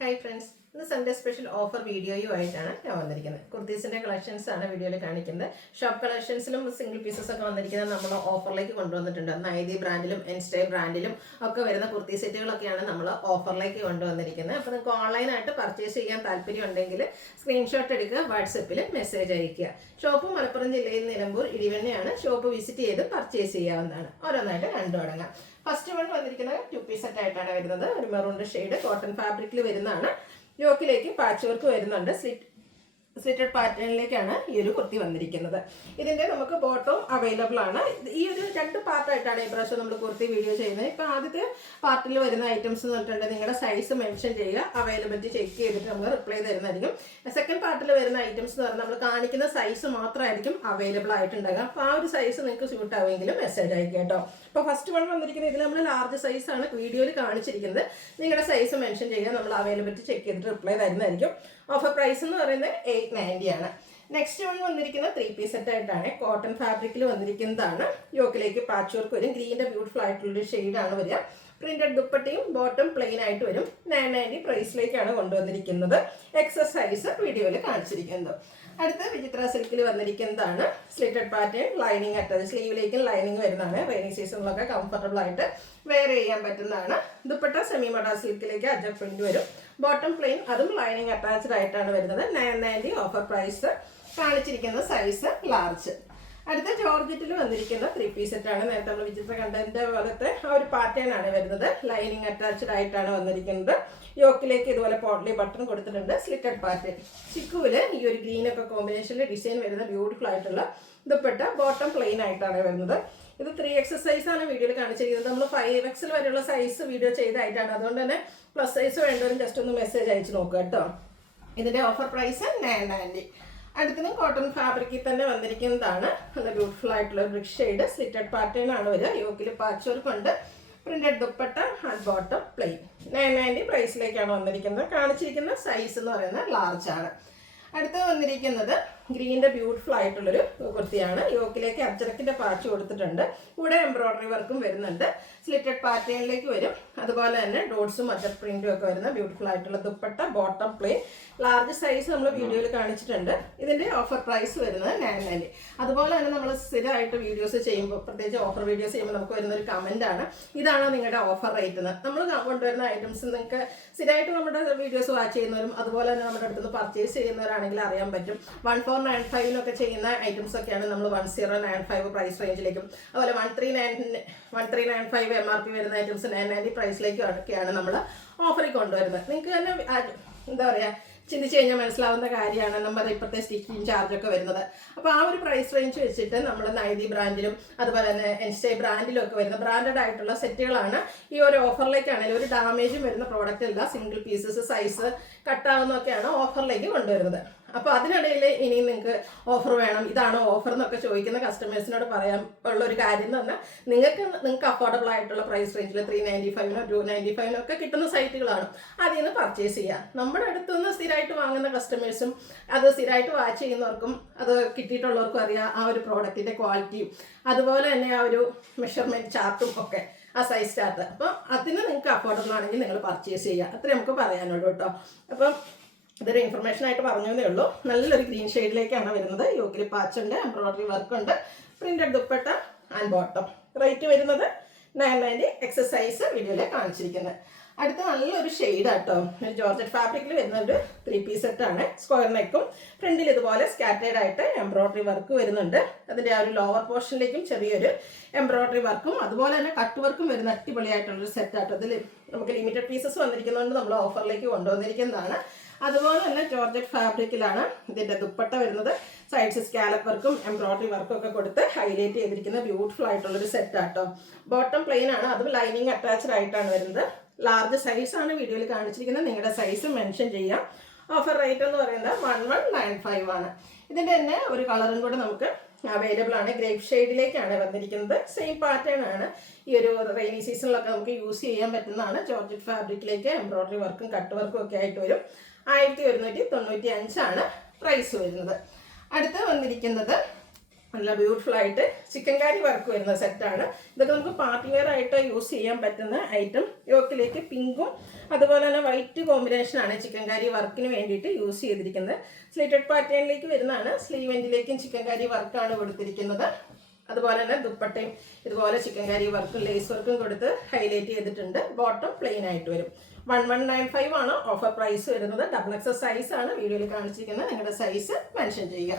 Hi friends, this Sunday special offer video ആയിട്ടാണ് ഞാൻ വന്നിരിക്കുന്നത്. കുർത്തീസിന്റെ കളക്ഷൻസ് ആണ് വീഡിയോയിൽ കാണിക്കുന്നത്. ഷോപ്പ് കളക്ഷൻസിലും സിംഗിൾ പീസസ് ഒക്കെ വന്നിരിക്കുന്നത് നമ്മൾ ഓഫറിലേക്ക് കൊണ്ടുവന്നിട്ടുണ്ട്. നൈതി ബ്രാൻഡിലും എൻസ്റ്റേ ബ്രാൻഡിലും ഒക്കെ വരുന്ന കുർത്തി സെറ്റുകളൊക്കെയാണ് നമ്മൾ ഓഫറിലേക്ക് കൊണ്ടുവന്നിരിക്കുന്നത്. അപ്പോൾ നിങ്ങൾക്ക് ഓൺലൈനായിട്ട് പർച്ചേസ് ചെയ്യാൻ താല്പര്യം ഉണ്ടെങ്കിൽ സ്ക്രീൻഷോട്ട് എടുക്കുക, വാട്സപ്പിൽ മെസ്സേജ് അയയ്ക്കുക. ഷോപ്പ് മലപ്പുറം ജില്ലയിൽ നിലമ്പൂർ ഇടിവണ്ണയാണ്. ഷോപ്പ് വിസിറ്റ് ചെയ്ത് പർച്ചേസ് ചെയ്യാവുന്നതാണ്. ഓരോന്നായിട്ട് കണ്ടു തുടങ്ങാം. ഫസ്റ്റ് വൺ വന്നിരിക്കുന്നത് 2 പീസ് സെറ്റ് ആയിട്ടാണ് വരുന്നത്. ഒരു മെറൂൺ ഷെയ്ഡ് കോട്ടൺ ഫാബ്രിക്കിൽ വരുന്നതാണ്. യോക്കിലേക്ക് പാച്ച് വർക്ക് വരുന്നുണ്ട്. സ്ലിറ്റഡ് പാറ്റേണിലേക്കാണ് ഈ ഒരു കുർത്തി വന്നിരിക്കുന്നത്. ഇതിന്റെ നമുക്ക് ബോട്ടം അവൈലബിൾ ആണ്. ഈ ഒരു 2 പാർട്ടായിട്ടാണ് ഈ പ്രാവശ്യം നമ്മൾ കുർത്തി വീഡിയോ ചെയ്യുന്നത്. ഇപ്പൊ ആദ്യത്തെ പാർട്ടിൽ വരുന്ന ഐറ്റംസ് എന്ന് പറഞ്ഞിട്ടുണ്ടെങ്കിൽ നിങ്ങളുടെ സൈസ് മെൻഷൻ ചെയ്യുക, അവൈലബിലിറ്റി ചെക്ക് ചെയ്തിട്ട് നമ്മൾ റിപ്ലൈ തരുന്നതായിരിക്കും. സെക്കൻഡ് പാർട്ടിൽ വരുന്ന ഐറ്റംസ് എന്ന് പറഞ്ഞാൽ നമ്മൾ കാണിക്കുന്ന സൈസ് മാത്രമായിരിക്കും അവൈലബിൾ ആയിട്ടുണ്ടാകുക. അപ്പോൾ ആ ഒരു സൈസ് നിങ്ങൾക്ക് സ്യൂട്ട് ആവുമെങ്കിലും മെസ്സേജ് അയക്കുക കേട്ടോ. അപ്പോൾ ഫസ്റ്റ് വൺ വന്നിരിക്കുന്നത് ഇതിൽ നമ്മൾ ലാർജ് സൈസ് ആണ് വീഡിയോയിൽ കാണിച്ചിരിക്കുന്നത്. നിങ്ങളുടെ സൈസ് മെൻഷൻ ചെയ്യുക, നമ്മൾ അവൈലബിലിറ്റി ചെക്ക് ചെയ്തിട്ട് റിപ്ലൈ തരുന്നതായിരിക്കും. ഓഫർ പ്രൈസ് എന്ന് പറയുന്നത് 890 ആണ്. നെക്സ്റ്റ് വൺ വന്നിരിക്കുന്നത് 3 പീസ് സെറ്റ് ആയിട്ടാണ്. കോട്ടൺ ഫാബ്രിക്കിൽ വന്നിരിക്കുന്നതാണ്. യോക്കിലേക്ക് പാച്ച് വർക്ക് വരും. ഗ്രീൻ്റെ ബ്യൂട്ടിഫുൾ ആയിട്ടുള്ളൊരു ഷെയ്ഡാണ് വരിക. പ്രിന്റഡ് ദുപ്പട്ടയും ബോട്ടം പ്ലെയിൻ ആയിട്ട് വരും. 990 പ്രൈസിലേക്കാണ് കൊണ്ടുവന്നിരിക്കുന്നത്. എക്സസ് സൈസ് വീഡിയോയിൽ കാണിച്ചിരിക്കുന്നത്. അടുത്ത വിചിത്ര സിൽക്കിൽ വന്നിരിക്കുന്നതാണ്. സ്ലിറ്റഡ് പാറ്റേൺ, ലൈനിങ് അറ്റാച്ച്, സ്ലീവിലേക്കും ലൈനിങ് വരുന്നതാണ്. റെയിനി സീസണിലൊക്കെ കംഫർട്ടബിൾ ആയിട്ട് വെയർ ചെയ്യാൻ പറ്റുന്നതാണ്. ദുപ്പട്ട സെമി മഡ സിൽക്കിലേക്ക് അജർ പ്രിന്റ് വരും. ബോട്ടം പ്ലെയിൻ, അതും ലൈനിങ് അറ്റാച്ച്ഡ് ആയിട്ടാണ് വരുന്നത്. 990 ഓഫർ പ്രൈസ്. കാണിച്ചിരിക്കുന്ന സൈസ് ലാർജ്. അടുത്ത ജോർജറ്റിൽ വന്നിരിക്കുന്ന 3 പീസ് സെറ്റ് ആണ്. നേരത്തെ നമ്മൾ വിചിത്ര കണ്ടതിന്റെ പോലത്തെ ആ ഒരു പാറ്റേൺ ആണ് വരുന്നത്. ലൈനിങ് അറ്റാച്ച്ഡ് ആയിട്ടാണ് വന്നിരിക്കുന്നത്. യോക്കിലേക്ക് ഇതുപോലെ പോട്ട്ലി ബട്ടൺ കൊടുത്തിട്ടുണ്ട്. Slitted pattern. ചിക്കുവില് ഈ ഒരു ഗ്രീനൊക്കെ കോമ്പിനേഷനിൽ ഡിസൈൻ വരുന്ന ബ്യൂട്ടിഫുൾ ആയിട്ടുള്ള ദുപ്പട്ട. ബോട്ടം പ്ലെയിൻ ആയിട്ടാണ് വരുന്നത്. ഇത് 3X സൈസ് ആണ് വീഡിയോയിൽ കാണിച്ചിരിക്കുന്നത്. നമ്മൾ 5X വരെയുള്ള സൈസ് വീഡിയോ ചെയ്തായിട്ടാണ്. അതുകൊണ്ട് തന്നെ പ്ലസ് സൈസ് വേണ്ടവരും ജസ്റ്റ് ഒന്ന് മെസ്സേജ് അയച്ചു നോക്കുക കേട്ടോ. ഇതിന്റെ ഓഫർ പ്രൈസ് 990. അടുത്തത് കോട്ടൺ ഫാബ്രിക്കിൽ തന്നെ വന്നിരിക്കുന്നതാണ്. നല്ല ബ്യൂട്ടിഫുൾ ആയിട്ടുള്ള ബ്രിക്ക് ഷെയ്ഡ്. സ്ലിറ്റഡ് പാറ്റേൺ ആണ് വരിക. യോക്കിൽ പാച്ച് വർക്ക് ഉണ്ട്. Printed dupatta and bottom plain. 990 പ്രൈസിലേക്കാണ് വന്നിരിക്കുന്നത്. കാണിച്ചിരിക്കുന്ന സൈസ് എന്ന് പറയുന്നത് ലാർജ് ആണ്. അടുത്ത് വന്നിരിക്കുന്നത് ഗ്രീൻ്റെ ബ്യൂട്ടിഫുൾ ആയിട്ടുള്ളൊരു കുർത്തിയാണ്. യോക്കിലേക്ക് അച്ചടക്കിൻ്റെ പാച്ച് കൊടുത്തിട്ടുണ്ട്. കൂടെ എംബ്രോയിഡറി വർക്കും വരുന്നുണ്ട്. സ്ലിറ്റഡ് പാറ്റേണിലേക്ക് വരും. അതുപോലെ തന്നെ ഡോട്ട്സും അച്ചർ പ്രിന്റും ഒക്കെ വരുന്ന ബ്യൂട്ടിഫുൾ ആയിട്ടുള്ള dupatta, bottom plain. Large size നമ്മൾ വീഡിയോയിൽ കാണിച്ചിട്ടുണ്ട്. ഇതിൻ്റെ ഓഫർ പ്രൈസ് വരുന്നത് 990. അതുപോലെ തന്നെ നമ്മൾ സ്ഥിരമായിട്ട് വീഡിയോസ് ചെയ്യുമ്പോൾ, പ്രത്യേകിച്ച് ഓഫർ വീഡിയോസ് ചെയ്യുമ്പോൾ നമുക്ക് വരുന്ന ഒരു കമൻ്റ് ആണ്, ഇതാണ് നിങ്ങളുടെ ഓഫർ റേറ്റ് എന്ന്. നമ്മൾ കൊണ്ടുവരുന്ന ഐറ്റംസ് നിങ്ങൾക്ക് സ്ഥിരമായിട്ട് നമ്മുടെ വീഡിയോസ് വാച്ച് ചെയ്യുന്നവരും അതുപോലെ തന്നെ നമ്മുടെ അടുത്ത് നിന്ന് പർച്ചേസ് ചെയ്യുന്നവരാണെങ്കിൽ അറിയാൻ പറ്റും. 1495 ചെയ്യുന്ന ഐറ്റംസ് ഒക്കെയാണ് നമ്മൾ 1095 പ്രൈസ് റേഞ്ചിലേക്കും, അതുപോലെ 1395 MRP വരുന്ന ഐറ്റംസ് 990 പ്രൈസിലേക്കും ഒക്കെയാണ് നമ്മൾ ഓഫറിൽ കൊണ്ടുവരുന്നത്. നിങ്ങൾക്ക് തന്നെ എന്താ പറയുക, ചിന്തിച്ച് കഴിഞ്ഞാൽ മനസ്സിലാവുന്ന കാര്യമാണ് നമ്മുടെ ഇപ്പോഴത്തെ സ്റ്റിച്ചിങ് ചാർജൊക്കെ വരുന്നത്. അപ്പോൾ ആ ഒരു പ്രൈസ് റേഞ്ച് വെച്ചിട്ട് നമ്മൾ നൈതി ബ്രാൻഡിലും അതുപോലെ തന്നെ എൻസ്റ്റേ ബ്രാൻഡിലും ഒക്കെ വരുന്ന ബ്രാൻഡഡ് ആയിട്ടുള്ള സെറ്റുകളാണ് ഈ ഒരു ഓഫറിലേക്കാണെങ്കിൽ. ഒരു ഡാമേജും വരുന്ന പ്രോഡക്റ്റ് അല്ല. സിംഗിൾ പീസസ് സൈസ് കട്ടാവുന്നൊക്കെയാണ് ഓഫറിലേക്ക് കൊണ്ടുവരുന്നത്. അപ്പോൾ അതിനിടയിൽ ഇനി നിങ്ങൾക്ക് ഓഫർ വേണം, ഇതാണോ ഓഫർ എന്നൊക്കെ ചോദിക്കുന്ന കസ്റ്റമേഴ്സിനോട് പറയാൻ ഉള്ള ഒരു കാര്യം എന്ന് പറഞ്ഞാൽ, നിങ്ങൾക്ക് അഫോർഡബിൾ ആയിട്ടുള്ള പ്രൈസ് റേഞ്ചിൽ 395 295 ഒക്കെ കിട്ടുന്ന സൈറ്റുകളാണ്. അതിൽ നിന്ന് പർച്ചേസ് ചെയ്യുക. നമ്മുടെ അടുത്തുനിന്ന് സ്ഥിരമായിട്ട് വാങ്ങുന്ന കസ്റ്റമേഴ്സും അത് സ്ഥിരമായിട്ട് വാച്ച് ചെയ്യുന്നവർക്കും അത് കിട്ടിയിട്ടുള്ളവർക്കും അറിയാം ആ ഒരു പ്രോഡക്റ്റിൻ്റെ ക്വാളിറ്റിയും അതുപോലെ തന്നെ ആ ഒരു മെഷർമെൻറ്റ് ചാർട്ടും ഒക്കെ, ആ സൈസ് ചാർട്ട്. അപ്പം അതിന് നിങ്ങൾക്ക് അഫോർഡബിൾ ആണെങ്കിൽ നിങ്ങൾ പർച്ചേസ് ചെയ്യുക. അത്രേ നമുക്ക് പറയാനുള്ളൂ കേട്ടോ. അപ്പം ഇതൊരു ഇൻഫർമേഷൻ ആയിട്ട് പറഞ്ഞതേ ഉള്ളൂ. നല്ലൊരു ഗ്രീൻ ഷെയ്ഡിലേക്കാണ് വരുന്നത്. യോക്കിൽ പാച്ചുണ്ട്, എംബ്രോയിഡറി വർക്കുണ്ട്, printed dupatta and bottom. Rate വരുന്നത് 990. എക്സസ് സൈസ് വീഡിയോയിൽ കാണിച്ചിരിക്കുന്നത്. അടുത്ത നല്ലൊരു ഷെയ്ഡ് ആട്ടോ. ഒരു ജോർജറ്റ് ഫാബ്രിക്കിൽ വരുന്ന ഒരു 3 പീസ് സെറ്റാണ്. സ്ക്വയർ നെക്കും ഫ്രണ്ടിൽ ഇതുപോലെ സ്കാറ്റേഡ് ആയിട്ട് എംബ്രോയിഡറി വർക്ക് വരുന്നുണ്ട്. അതിൻ്റെ ആ ഒരു ലോവർ പോർഷനിലേക്കും ചെറിയൊരു എംബ്രോയിഡറി വർക്കും അതുപോലെ തന്നെ കട്ട് വർക്കും വരുന്ന അടിപൊളിയായിട്ടുള്ളൊരു സെറ്റാട്ടോ. ഇതിൽ നമുക്ക് ലിമിറ്റഡ് പീസസ് വന്നിരിക്കുന്നതുകൊണ്ട് നമ്മൾ ഓഫറിലേക്ക് കൊണ്ടുവന്നിരിക്കുന്നതാണ്. അതുപോലെ തന്നെ ജോർജറ്റ് ഫാബ്രിക്കിലാണ് ഇതിൻ്റെ ദുപ്പട്ട വരുന്നത്. സൈഡ്സ് സ്കാലപ്പ് വർക്കും എംബ്രോയിഡറി വർക്കും ഒക്കെ കൊടുത്ത് ഹൈലൈറ്റ് ചെയ്തിരിക്കുന്ന ബ്യൂട്ടിഫുൾ ആയിട്ടുള്ളൊരു സെറ്റാട്ടോ. ബോട്ടം പ്ലെയിൻ ആണ്, അതും ലൈനിങ് അറ്റാച്ച്ഡ് ആയിട്ടാണ് വരുന്നത്. ലാർജ് സൈസാണ് വീഡിയോയിൽ കാണിച്ചിരിക്കുന്നത്. നിങ്ങളുടെ സൈസ് മെൻഷൻ ചെയ്യാം. ഓഫർ റേറ്റ് എന്ന് പറയുന്നത് 1195 ആണ്. ഇതിൻ്റെ തന്നെ ഒരു കളറും കൂടെ നമുക്ക് അവൈലബിൾ ആണ്. ഗ്രേപ്പ് ഷെയ്ഡിലേക്കാണ് വന്നിരിക്കുന്നത്. സെയിം പാറ്റേൺ ആണ്. ഈ ഒരു റെയിനി സീസണിലൊക്കെ നമുക്ക് യൂസ് ചെയ്യാൻ പറ്റുന്നതാണ്. ജോർജറ്റ് ഫാബ്രിക്കിലേക്ക് എംബ്രോയിഡറി വർക്കും കട്ട് വർക്കും ഒക്കെ ആയിട്ട് വരും. 1195 ആണ് പ്രൈസ് വരുന്നത്. അടുത്ത് വന്നിരിക്കുന്നത് നല്ല ബ്യൂട്ടിഫുൾ ആയിട്ട് ചിക്കൻ കാരി വർക്ക് വരുന്ന സെറ്റാണ്. ഇതൊക്കെ നമുക്ക് പാർട്ടി വെയർ ആയിട്ട് യൂസ് ചെയ്യാൻ പറ്റുന്ന ഐറ്റം. യോക്കിലേക്ക് പിങ്കും അതുപോലെ തന്നെ വൈറ്റ് കോമ്പിനേഷനാണ് ചിക്കൻ കാരി വർക്കിന് വേണ്ടിയിട്ട് യൂസ് ചെയ്തിരിക്കുന്നത്. സ്ലിറ്റഡ് പാറ്റേണിലേക്ക് വരുന്നതാണ്. സ്ലീവ് എൻഡിലേക്കും ചിക്കൻ കാരി വർക്കാണ് കൊടുത്തിരിക്കുന്നത്. അതുപോലെ തന്നെ ദുപ്പട്ടയും ഇതുപോലെ ചിക്കൻ കാരി വർക്കും ലേസ് വർക്കും കൊടുത്ത് ഹൈലൈറ്റ് ചെയ്തിട്ടുണ്ട്. ബോട്ടം പ്ലെയിൻ ആയിട്ട് വരും. 1195 ആണ് ഓഫർ പ്രൈസ് വരുന്നത്. XXL സൈസ് ആണ് വീഡിയോയിൽ കാണിച്ചിരിക്കുന്നത്. നിങ്ങളുടെ സൈസ് മെൻഷൻ ചെയ്യുക.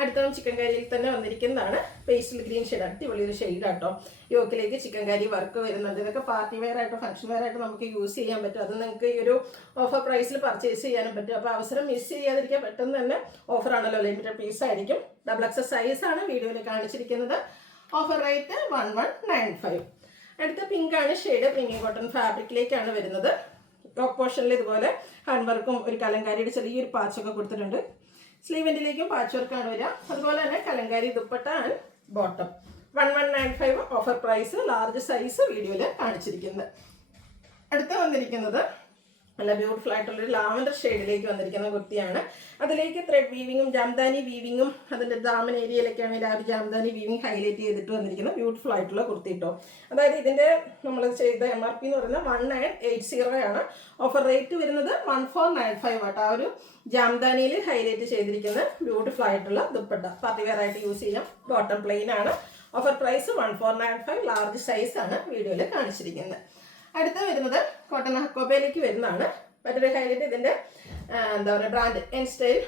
അടുത്തതും ചിക്കൻ കാരിയിൽ തന്നെ വന്നിരിക്കുന്നതാണ്. പേസ്റ്റൽ ഗ്രീൻ ഷെയ്ഡ്, അടിപൊളി ഒരു ഷെയ്ഡ് കേട്ടോ. യോക്കിലേക്ക് ചിക്കൻ കാരി വർക്ക് വരുന്നുണ്ട്. ഇതൊക്കെ പാർട്ടി വെയർ ആയിട്ട് ഫംഗ്ഷൻ വെയർ ആയിട്ട് നമുക്ക് യൂസ് ചെയ്യാൻ പറ്റും. അത് നിങ്ങൾക്ക് ഈ ഒരു ഓഫർ പ്രൈസിൽ പർച്ചേസ് ചെയ്യാനും പറ്റും. അപ്പോൾ അവസരം മിസ് ചെയ്യാതിരിക്കാൻ പെട്ടെന്ന് തന്നെ ഓഫറാണല്ലോ, ലിമിറ്റഡ് പീസ് ആയിരിക്കും. XXL സൈസ് ആണ് വീഡിയോയിൽ കാണിച്ചിരിക്കുന്നത്. Offer rate 1195. അടുത്ത പിങ്ക് ആണ് ഷെയ്ഡ്. പ്രീമിയം കോട്ടൺ ഫാബ്രിക്കിലേക്കാണ് വരുന്നത്. ടോപ്പ് പോർഷനിൽ ഇതുപോലെ ഹാൻഡ് വർക്കും ഒരു കലങ്കാരിയുടെ ചെറിയൊരു പാച്ചൊക്കെ കൊടുത്തിട്ടുണ്ട്. സ്ലീവ് എൻഡിലേക്കും പാച്ച് വർക്കാണ് വരിക. അതുപോലെ തന്നെ kalamkari dupatta and bottom. 1195 offer price. Large size വീഡിയോയിൽ കാണിച്ചിരിക്കുന്നത്. അടുത്ത വന്നിരിക്കുന്നത് നല്ല ബ്യൂട്ടിഫുൾ ആയിട്ടുള്ളൊരു ലാവൻഡർ ഷെയ്ഡിലേക്ക് വന്നിരിക്കുന്ന കുർത്തിയാണ്. അതിലേക്ക് ത്രെഡ് വീവിങ്ങും ജാംദാനി വീവിങ്ങും അതിൻ്റെ ദാമൻ ഏരിയയിലൊക്കെയാണ് ആ ഒരു ജാംദാനി വീവിങ് ഹൈലൈറ്റ് ചെയ്തിട്ട് വന്നിരിക്കുന്നത്. ബ്യൂട്ടിഫുൾ ആയിട്ടുള്ള കുർത്തി കേട്ടോ. അതായത് ഇതിൻ്റെ നമ്മൾ ചെയ്ത MRP എന്ന് പറയുന്നത് 1980 ആണ്. ഓഫർ റേറ്റ് വരുന്നത് 1495 ആട്ടോ. ആ ഒരു ജാംദാനിയിൽ ഹൈലൈറ്റ് ചെയ്തിരിക്കുന്ന ബ്യൂട്ടിഫുൾ ആയിട്ടുള്ള ദുപ്പട്ട പാർട്ടി വെയർ ആയിട്ട് യൂസ് ചെയ്യാം. ബോട്ടം പ്ലെയിൻ ആണ്. Offer price 1495. ലാർജ് സൈസ് ആണ് വീഡിയോയിൽ കാണിച്ചിരിക്കുന്നത്. അടുത്ത വരുന്നത് കോട്ടൺ ഹക്കോബയിലേക്ക് വരുന്നതാണ്. മറ്റൊരു ഹൈലൈറ്റ് ഇതിൻ്റെ എന്താ പറയുക ബ്രാൻഡ് എൻ സ്റ്റൈൽ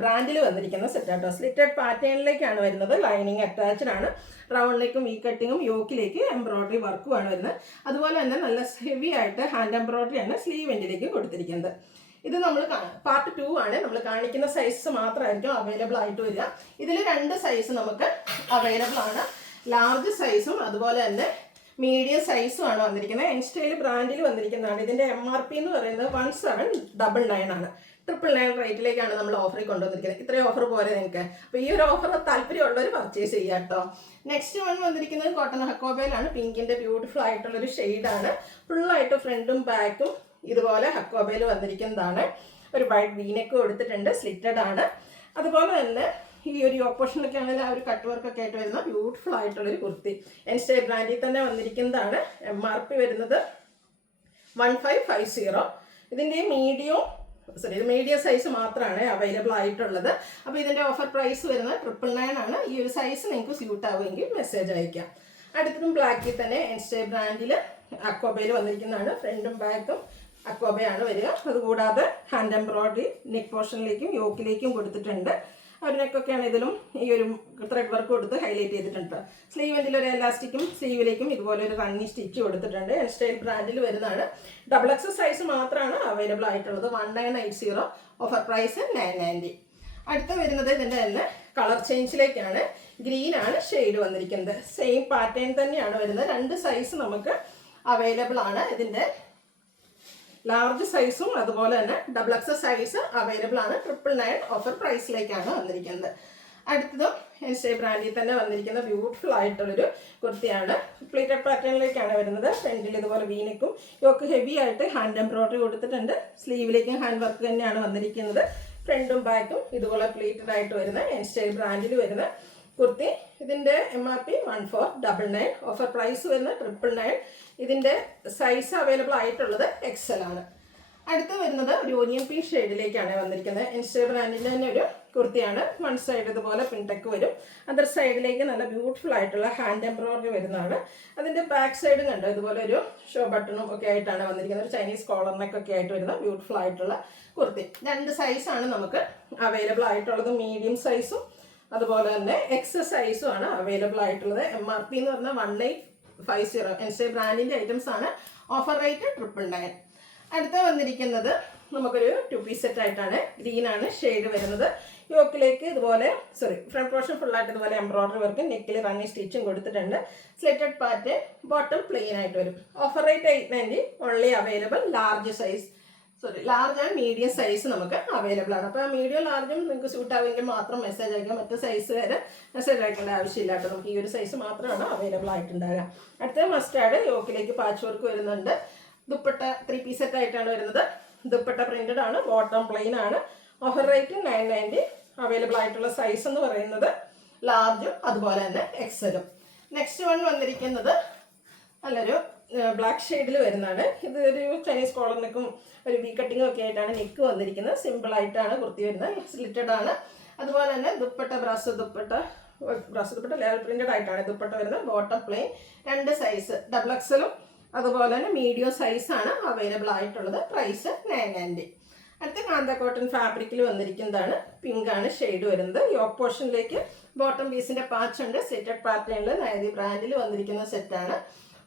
ബ്രാൻഡിൽ വന്നിരിക്കുന്ന സെറ്റാട്ടോ. സ്ലിറ്റഡ് പാറ്റേണിലേക്കാണ് വരുന്നത്. ലൈനിങ് അറ്റാച്ച്ഡ് ആണ്. റൗണ്ടിലേക്കും വി കട്ടിങ്ങും യോക്കിലേക്ക് എംബ്രോയിഡറി വർക്കുമാണ് വരുന്നത്. അതുപോലെ തന്നെ നല്ല ഹെവി ആയിട്ട് ഹാൻഡ് എംബ്രോയിഡറി ആണ് സ്ലീവ് എൻഡിലേക്ക് കൊടുത്തിരിക്കുന്നത്. ഇത് നമ്മൾ പാർട്ട് 2 ആണ്. നമ്മൾ കാണിക്കുന്ന സൈസ് മാത്രമായിരിക്കും അവൈലബിൾ ആയിട്ട് വരിക. ഇതിൽ 2 സൈസ് നമുക്ക് അവൈലബിൾ ആണ്. ലാർജ് സൈസും അതുപോലെ തന്നെ മീഡിയം സൈസും ആണ് വന്നിരിക്കുന്നത്. എൻ സ്റ്റൈൽ ബ്രാൻഡിൽ വന്നിരിക്കുന്നതാണ്. ഇതിൻ്റെ MRP എന്ന് പറയുന്നത് 1799 ആണ്. 999 റേറ്റിലേക്കാണ് നമ്മൾ ഓഫറിൽ കൊണ്ടുവന്നിരിക്കുന്നത്. ഇത്രയും ഓഫർ പോരെ നിങ്ങൾക്ക്. അപ്പോൾ ഈ ഒരു ഓഫർ താല്പര്യമുള്ളവർ പർച്ചേസ് ചെയ്യാം കേട്ടോ. നെക്സ്റ്റ് വൺ വന്നിരിക്കുന്നത് കോട്ടൺ ഹക്കോബയിലാണ്. പിങ്കിൻ്റെ ബ്യൂട്ടിഫുൾ ആയിട്ടുള്ളൊരു ഷെയ്ഡാണ്. ഫുള്ളായിട്ട് ഫ്രണ്ടും ബാക്കും ഇതുപോലെ ഹക്കോബയിൽ വന്നിരിക്കുന്നതാണ്. ഒരു വൈറ്റ് വീനെക്ക് കൊടുത്തിട്ടുണ്ട്. സ്ലിറ്റഡ് ആണ്. അതുപോലെ തന്നെ ഈ ഒരു ഓപ്പോഷനൊക്കെ ആണെങ്കിൽ ആ ഒരു കട്ട് വർക്കൊക്കെ ആയിട്ട് വരുന്ന ബ്യൂട്ടിഫുൾ ആയിട്ടുള്ളൊരു കുർത്തി. എൻ സ്റ്റൈൽ ബ്രാൻഡിൽ തന്നെ വന്നിരിക്കുന്നതാണ്. MRP വരുന്നത് 1550. ഇതിൻ്റെ മീഡിയം സൈസ് മാത്രമാണ് അവൈലബിൾ ആയിട്ടുള്ളത്. അപ്പോൾ ഇതിൻ്റെ ഓഫർ പ്രൈസ് വരുന്നത് 999 ആണ്. ഈ ഒരു സൈസ് നിങ്ങൾക്ക് സ്യൂട്ട് ആവുമെങ്കിൽ മെസ്സേജ് അയക്കാം. അടുത്തതും ബ്ലാക്കിൽ തന്നെ എൻ സ്റ്റൈൽ ബ്രാൻഡിൽ അക്കോബയിൽ വന്നിരിക്കുന്നതാണ്. ഫ്രണ്ടും ബാക്കും അക്കോബയാണ് വരിക. അതുകൂടാതെ ഹാൻഡ് എംബ്രോയിഡറി നെക്ക് പോർഷനിലേക്കും യോക്കിലേക്കും കൊടുത്തിട്ടുണ്ട്. ഒരു നെക്കൊക്കെയാണ് ഇതിലും ഈ ഒരു ത്രെഡ് വർക്ക് കൊടുത്ത് ഹൈലൈറ്റ് ചെയ്തിട്ടുണ്ട്. സ്ലീവ് എൻഡിൽ ഒരു എലാസ്റ്റിക്കും സ്ലീവിലേക്കും ഇതുപോലെ ഒരു റണ്ണി സ്റ്റിച്ച് കൊടുത്തിട്ടുണ്ട്. എൻ സ്റ്റൈൽ ബ്രാൻഡിൽ വരുന്നതാണ്. XXL സൈസ് മാത്രമാണ് അവൈലബിൾ ആയിട്ടുള്ളത്. 1980. Offer price 990. അടുത്ത വരുന്നത് ഇതിൻ്റെ തന്നെ കളർ ചേഞ്ചിലേക്കാണ്. ഗ്രീൻ ആണ് ഷെയ്ഡ് വന്നിരിക്കുന്നത്. സെയിം പാറ്റേൺ തന്നെയാണ് വരുന്നത്. 2 സൈസ് നമുക്ക് അവൈലബിൾ ആണ്. ഇതിൻ്റെ ലാർജ് സൈസും അതുപോലെ തന്നെ XXL സൈസ് അവൈലബിൾ ആണ്. 999 ഓഫർ പ്രൈസിലേക്കാണ് വന്നിരിക്കുന്നത്. അടുത്തതും എൻ സ്റ്റൈൽ ബ്രാൻഡിൽ തന്നെ വന്നിരിക്കുന്ന ബ്യൂട്ടിഫുൾ ആയിട്ടുള്ളൊരു കുർത്തിയാണ്. പ്ലീറ്റഡ് പാറ്റേണിലേക്കാണ് വരുന്നത്. ഫ്രണ്ടിൽ ഇതുപോലെ വീനക്കും യോക്ക് ഹെവി ആയിട്ട് ഹാൻഡ് എംബ്രോയിഡറി കൊടുത്തിട്ടുണ്ട്. സ്ലീവിലേക്കും ഹാൻഡ് വർക്ക് തന്നെയാണ് വന്നിരിക്കുന്നത്. ഫ്രണ്ടും ബാക്കും ഇതുപോലെ പ്ലീറ്റഡ് ആയിട്ട് വരുന്ന എൻ സ്റ്റൈൽ ബ്രാൻഡിൽ വരുന്ന കുർത്തി. ഇതിൻ്റെ MRP 1499. ഓഫർ പ്രൈസ് വരുന്ന 999. ഇതിൻ്റെ സൈസ് അവൈലബിൾ ആയിട്ടുള്ളത് XL ആണ്. അടുത്ത് വരുന്നത് ഒരു ഓനിയൻ പിങ്ക് ഷെയ്ഡിലേക്കാണ് വന്നിരിക്കുന്നത്. എൻ സ്റ്റൈൽ ബ്രാൻഡിൻ്റെ തന്നെ ഒരു കുർത്തിയാണ്. വൺ സൈഡ് ഇതുപോലെ പിൻടെക്ക് വരും. അതർ സൈഡിലേക്ക് നല്ല ബ്യൂട്ടിഫുൾ ആയിട്ടുള്ള ഹാൻഡ് എംബ്രോയിഡറി വരുന്നതാണ്. അതിൻ്റെ ബാക്ക് സൈഡ് കണ്ടോ ഇതുപോലെ ഒരു ഷോ ബട്ടണും ഒക്കെ ആയിട്ടാണ് വന്നിരിക്കുന്നത്. ഒരു ചൈനീസ് കോളറിനൊക്കെ ആയിട്ട് വരുന്ന ബ്യൂട്ടിഫുൾ ആയിട്ടുള്ള കുർത്തി. 2 സൈസാണ് നമുക്ക് അവൈലബിൾ ആയിട്ടുള്ളത്. മീഡിയം സൈസും അതുപോലെ തന്നെ XL സൈസും ആണ് അവൈലബിൾ ആയിട്ടുള്ളത്. MRP എന്ന് പറഞ്ഞാൽ 1850. എൻ സ്റ്റൈൽ ബ്രാൻഡിൻ്റെ ഐറ്റംസ് ആണ്. Offer rate 999. അടുത്ത വന്നിരിക്കുന്നത് നമുക്കൊരു 2 പീസ് സെറ്റ് ആയിട്ടാണ്. ഗ്രീൻ ആണ് ഷെയ്ഡ് വരുന്നത്. യോക്കിലേക്ക് ഇതുപോലെ ഫ്രണ്ട് പോർഷൻ ഫുള്ളായിട്ട് ഇതുപോലെ എംബ്രോയിഡറി വർക്ക് നെക്കിൽ റണ്ണി സ്റ്റിച്ചും കൊടുത്തിട്ടുണ്ട്. Slitted pattern. ബോട്ടം പ്ലെയിൻ ആയിട്ട് വരും. Offer rate 890. Only available large size large and medium size നമുക്ക് അവൈലബിൾ ആണ്. അപ്പോൾ മീഡിയം ലാർജും നിങ്ങൾക്ക് സ്യൂട്ട് ആവുമെങ്കിൽ മാത്രം മെസ്സേജ് അയക്കാം. മറ്റു സൈസ് വരെ മെസ്സേജ് അയക്കേണ്ട ആവശ്യമില്ല കേട്ടോ. നമുക്ക് ഈ ഒരു സൈസ് മാത്രമാണ് അവൈലബിൾ ആയിട്ടുണ്ടാകുക. അടുത്ത മസ്റ്റാർഡ് യോക്കിലേക്ക് പാച്ച് വർക്ക് വരുന്നുണ്ട്. ദുപ്പട്ട 3 പീസ് സെറ്റ് ആയിട്ടാണ് വരുന്നത്. ദുപ്പട്ട പ്രിന്റഡ് ആണ്. ബോട്ടം പ്ലെയിൻ ആണ്. Offer rate 990. അവൈലബിൾ ആയിട്ടുള്ള സൈസ് എന്ന് പറയുന്നത് ലാർജും അതുപോലെ തന്നെ എക്സലും. നെക്സ്റ്റ് വൺ വന്നിരിക്കുന്നത് നല്ലൊരു ബ്ലാക്ക് ഷെയ്ഡിൽ വരുന്നതാണ്. ഇത് ഒരു ചൈനീസ് കോളർ നെക്കും ഒരു വി കട്ടിങ്ങും ഒക്കെ ആയിട്ടാണ് നെക്ക് വന്നിരിക്കുന്നത്. സിമ്പിളായിട്ടാണ് കുർത്തി വരുന്നത്, സ്ലിറ്റഡ് ആണ്. അതുപോലെ തന്നെ dupatta brass dupatta layer printed ആയിട്ടാണ് ദുപ്പട്ട വരുന്നത്. ബോട്ടം പ്ലെയിൻ, 2 സൈസ് ഡബിൾ എക്സലും അതുപോലെ തന്നെ മീഡിയം സൈസാണ് അവൈലബിൾ ആയിട്ടുള്ളത്. പ്രൈസ് 990. അടുത്ത കാന്ത കോട്ടൺ ഫാബ്രിക്കിൽ വന്നിരിക്കുന്നതാണ്. പിങ്ക് ആണ് ഷെയ്ഡ് വരുന്നത്. യോക്ക് പോർഷനിലേക്ക് ബോട്ടം പീസിന്റെ പാച്ച് ഉണ്ട്. സെറ്റഡ് പാറ്റേണിൽ നൈതി ബ്രാൻഡിൽ വന്നിരിക്കുന്ന സെറ്റാണ്.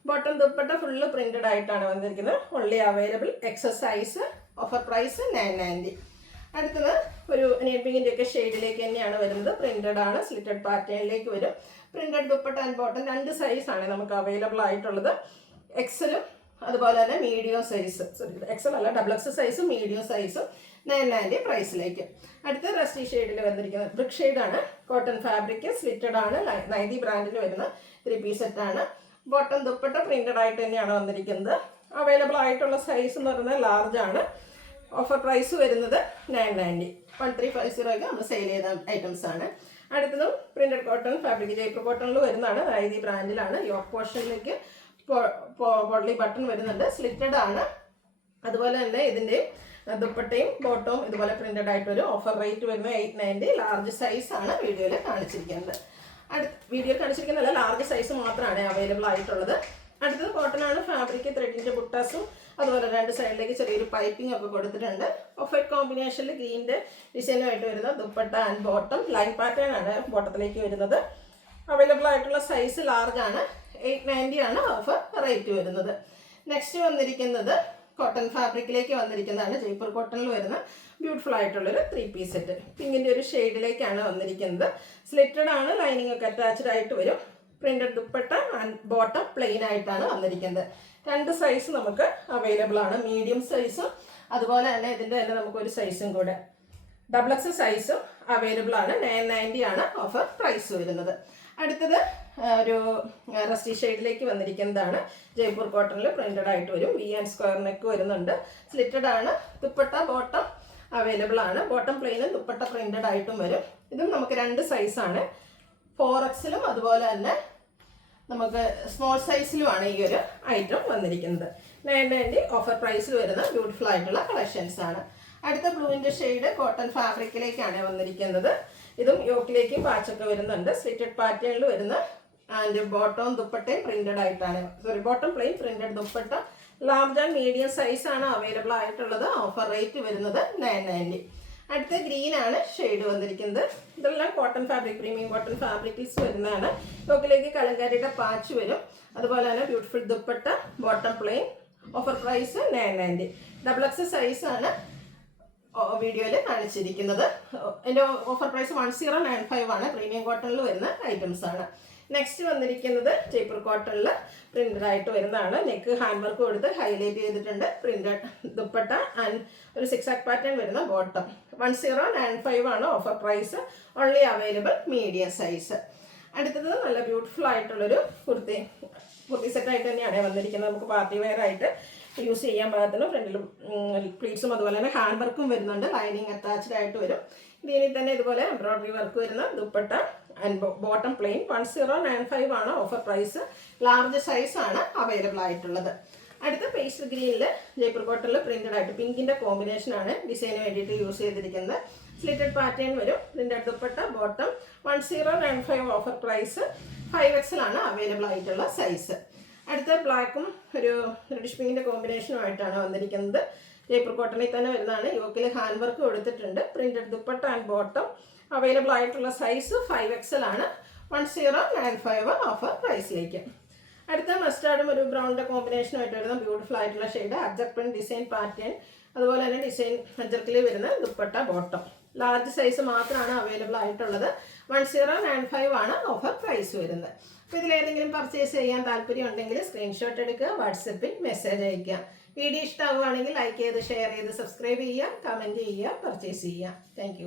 ബോട്ടം ദുപ്പട്ട ഫുള്ള് പ്രിന്റഡ് ആയിട്ടാണ് വന്നിരിക്കുന്നത്. Only available X size. Offer price 990. അടുത്തത് ഒരു നേവി പിങ്കിന്റെ ഒക്കെ ഷെയ്ഡിലേക്ക് തന്നെയാണ് വരുന്നത്. പ്രിന്റഡ് ആണ്, സ്ലിറ്റഡ് പാറ്റേണിലേക്ക് വരും. പ്രിന്റഡ് ദുപ്പട്ട ആൻഡ് ബോട്ടം 2 സൈസാണ് നമുക്ക് അവൈലബിൾ ആയിട്ടുള്ളത്. എക്സലും അതുപോലെ തന്നെ മീഡിയം സൈസ്, എക്സൽ അല്ല ഡബിൾ എക്സ് സൈസും മീഡിയം സൈസും 990 പ്രൈസിലേക്ക്. അടുത്ത റസ്റ്റി ഷെയ്ഡിൽ വന്നിരിക്കുന്നത് ബ്രിക്ക് ഷെയ്ഡാണ്. കോട്ടൺ ഫാബ്രിക്, സ്ലിറ്റഡ് ആണ്, നൈതി ബ്രാൻഡിൽ വരുന്ന 3 പീസ് സെറ്റാണ്. ബോട്ടം ദുപ്പട്ട പ്രിന്റഡ് ആയിട്ട് തന്നെയാണ് വന്നിരിക്കുന്നത്. അവൈലബിൾ ആയിട്ടുള്ള സൈസ് എന്ന് പറയുന്നത് ലാർജ് ആണ്. ഓഫർ പ്രൈസ് വരുന്നത് 990. 1350 നമ്മൾ സെയിൽ ചെയ്ത ഐറ്റംസ് ആണ്. അടുത്തതും പ്രിന്റഡ് കോട്ടൺ ഫാബ്രിക്, ജയ്പൂർ കോട്ടണിൽ വരുന്നതാണ്. നൈതി ബ്രാൻഡിലാണ്. യോക്ക് പോർഷനിലേക്ക് ബോഡി ബട്ടൺ വരുന്നുണ്ട്. സ്ലിറ്റഡ് ആണ്. അതുപോലെ തന്നെ ഇതിൻ്റെ ദുപ്പട്ടയും ബോട്ടവും ഇതുപോലെ പ്രിന്റഡ് ആയിട്ട് വരും. ഓഫർ റേറ്റ് വരുന്നത് 890. ലാർജ് സൈസ് ആണ് വീഡിയോയിൽ കാണിച്ചിരിക്കുന്നത്. വീഡിയോയിൽ കാണിച്ചിരിക്കുന്നതല്ല, ലാർജ് സൈസ് മാത്രമാണ് അവൈലബിൾ ആയിട്ടുള്ളത്. അടുത്തത് കോട്ടൺ ആണ്. ഫാബ്രിക് ത്രെഡിൻ്റെ ബുട്ടാസും അതുപോലെ 2 സൈഡിലേക്ക് ചെറിയൊരു പൈപ്പിംഗ് ഒക്കെ കൊടുത്തിട്ടുണ്ട്. ഓഫ് വൈറ്റ് കോമ്പിനേഷനിൽ ഗ്രീൻ്റെ ഡിസൈനുമായിട്ട് വരുന്ന dupatta and bottom line pattern ആണ് ബോട്ടത്തിലേക്ക് വരുന്നത്. അവൈലബിൾ ആയിട്ടുള്ള സൈസ് ലാർജ് ആണ്. 890 ആണ് ഓഫർ റേറ്റ് വരുന്നത്. നെക്സ്റ്റ് വന്നിരിക്കുന്നത് കോട്ടൺ ഫാബ്രിക്കിലേക്ക് വന്നിരിക്കുന്നതാണ്. ജയ്പൂർ കോട്ടണിൽ വരുന്ന ബ്യൂട്ടിഫുൾ ആയിട്ടുള്ളൊരു 3 പീസ് സെറ്റ്. പിങ്കിൻ്റെ ഒരു ഷെയ്ഡിലേക്കാണ് വന്നിരിക്കുന്നത്. സ്ലിറ്റഡ് ആണ്, ലൈനിങ് ഒക്കെ അറ്റാച്ച്ഡ് ആയിട്ട് വരും. Printed dupatta and bottom plain ആയിട്ടാണ് വന്നിരിക്കുന്നത്. 2 സൈസ് നമുക്ക് അവൈലബിൾ ആണ്. മീഡിയം സൈസും അതുപോലെ തന്നെ ഇതിൻ്റെ തന്നെ നമുക്കൊരു സൈസും കൂടെ ഡബിൾ എക്സ് സൈസും അവൈലബിൾ ആണ്. 990 ആണ് ഓഫർ പ്രൈസ് വരുന്നത്. അടുത്തത് ഒരു റസ്റ്റി ഷെയ്ഡിലേക്ക് വന്നിരിക്കുന്നതാണ്. ജയ്പൂർ കോട്ടണിൽ പ്രിന്റഡ് ആയിട്ട് വരും. വി ആൻഡ് സ്ക്വയർ നെക്ക് വരുന്നുണ്ട്. സ്ലിറ്റഡ് ആണ്. ദുപ്പട്ട ബോട്ടം അവൈലബിൾ ആണ്. ബോട്ടം പ്ലെയിനും ദുപ്പട്ട പ്രിന്റഡ് ആയിട്ടും വരും. ഇതും നമുക്ക് 2 സൈസാണ്. 4Xലും അതുപോലെ തന്നെ നമുക്ക് സ്മോൾ സൈസിലുമാണ് ഈ ഒരു ഐറ്റം വന്നിരിക്കുന്നത്. 990 ഓഫർ പ്രൈസിൽ വരുന്ന ബ്യൂട്ടിഫുൾ ആയിട്ടുള്ള കളക്ഷൻസ് ആണ്. അടുത്ത ബ്ലൂവിൻ്റെ ഷെയ്ഡ് കോട്ടൺ ഫാബ്രിക്കിലേക്കാണ് വന്നിരിക്കുന്നത്. ഇതും യോക്കിലേക്കും പാച്ചൊക്കെ വരുന്നുണ്ട്. സ്ലിറ്റഡ് പാറ്റേണിൽ വരുന്ന ആൻഡ് ബോട്ടവും ദുപ്പട്ടയും പ്രിന്റഡ് ആയിട്ടാണ്. Bottom plain printed dupatta large and medium size ആണ് അവൈലബിൾ ആയിട്ടുള്ളത്. ഓഫർ റേറ്റ് വരുന്നത് 990. അടുത്ത ഗ്രീൻ ആണ് ഷെയ്ഡ് വന്നിരിക്കുന്നത്. ഇതെല്ലാം cotton fabric, premium cotton fabrics വരുന്നതാണ്. യോക്കിലേക്ക് കലങ്കാരിയുടെ പാച്ച് വരും. അതുപോലെ തന്നെ beautiful dupatta, bottom plain. Offer price 990. Double X size ആണ് വീഡിയോയിൽ കാണിച്ചിരിക്കുന്നത്. എൻ്റെ ഓഫർ പ്രൈസ് 1095 ആണ്. പ്രീമിയം കോട്ടണിൽ വരുന്ന ഐറ്റംസ് ആണ്. നെക്സ്റ്റ് വന്നിരിക്കുന്നത് ജയ്പൂർ കോട്ടണിൽ പ്രിന്റഡ് ആയിട്ട് വരുന്നതാണ്. നെക്ക് ഹാൻഡ് വർക്ക് കൊടുത്ത് ഹൈലൈറ്റ് ചെയ്തിട്ടുണ്ട്. പ്രിന്റഡ് ദുപ്പട്ട ആൻഡ് ഒരു 6 പാറ്റേൺ വരുന്ന ബോട്ടം. 1095 ആണ് offer price. Only available medium size. അടുത്തത് നല്ല ബ്യൂട്ടിഫുൾ ആയിട്ടുള്ളൊരു കുർത്തി സെറ്റായിട്ട് തന്നെയാണ് വന്നിരിക്കുന്നത്. നമുക്ക് പാർട്ടി വെയർ ആയിട്ട് യൂസ് ചെയ്യാൻ പാകത്തിന് ഫ്രണ്ടിലും പ്ലീറ്റ്സും അതുപോലെ തന്നെ ഹാൻഡ് വർക്കും വരുന്നുണ്ട്. ലൈനിങ് അറ്റാച്ച്ഡ് ആയിട്ട് വരും. ഇതിൽ തന്നെ ഇതുപോലെ എംബ്രോയിഡറി വർക്ക് വരുന്ന ദുപ്പട്ട ആൻഡ് ബോട്ടം പ്ലെയിൻ. 1095 ആണ് ഓഫർ പ്രൈസ്. ലാർജ് സൈസ് ആണ് അവൈലബിൾ ആയിട്ടുള്ളത്. അടുത്ത പേസ്റ്റൽ ഗ്രീനിൽ ജയ്പൂർ കോട്ടണിൽ പ്രിന്റഡ് ആയിട്ട് പിങ്കിൻ്റെ കോമ്പിനേഷൻ ആണ് ഡിസൈന് വേണ്ടിയിട്ട് യൂസ് ചെയ്തിരിക്കുന്നത്. സ്ലിറ്റഡ് പാറ്റേൺ വരും. Printed dupatta bottom. 1095 offer price. 5XL ആണ് അവൈലബിൾ ആയിട്ടുള്ള സൈസ്. അടുത്ത ബ്ലാക്കും ഒരു റെഡിഷ് പിങ്കിൻ്റെ കോമ്പിനേഷനുമായിട്ടാണ് വന്നിരിക്കുന്നത്. ജയ്പൂർ കോട്ടണിൽ തന്നെ വരുന്നതാണ്. യോക്കിൽ ഹാൻഡ് വർക്ക് കൊടുത്തിട്ടുണ്ട്. Printed dupatta and bottom available ആയിട്ടുള്ള സൈസ് 5XL ആണ്. 1095 ഓഫർ പ്രൈസിലേക്ക്. അടുത്ത മസ്റ്റാർഡും ഒരു ബ്രൗണിൻ്റെ കോമ്പിനേഷനുമായിട്ട് വരുന്ന ബ്യൂട്ടിഫുൾ ആയിട്ടുള്ള ഷെയ്ഡ്. അജർക്ക് പ്രിന്റ് ഡിസൈൻ പാറ്റേൺ അതുപോലെ തന്നെ ഡിസൈൻ അജർക്കിൽ വരുന്ന ദുപ്പട്ട ബോട്ടം. ലാർജ് സൈസ് മാത്രമാണ് അവൈലബിൾ ആയിട്ടുള്ളത്. 1095 ആണ് ഓഫർ പ്രൈസ് വരുന്നത്. അപ്പോൾ ഇതിലേതെങ്കിലും പർച്ചേസ് ചെയ്യാൻ താല്പര്യം ഉണ്ടെങ്കിൽ സ്ക്രീൻഷോട്ട് എടുക്കുക, വാട്സപ്പിൽ മെസ്സേജ് അയയ്ക്കുക. വീഡിയോ ഇഷ്ടമാകുകയാണെങ്കിൽ ലൈക്ക് ചെയ്ത് ഷെയർ ചെയ്ത് സബ്സ്ക്രൈബ് ചെയ്യുക, കമൻറ്റ് ചെയ്യുക, പർച്ചേസ് ചെയ്യുക. താങ്ക്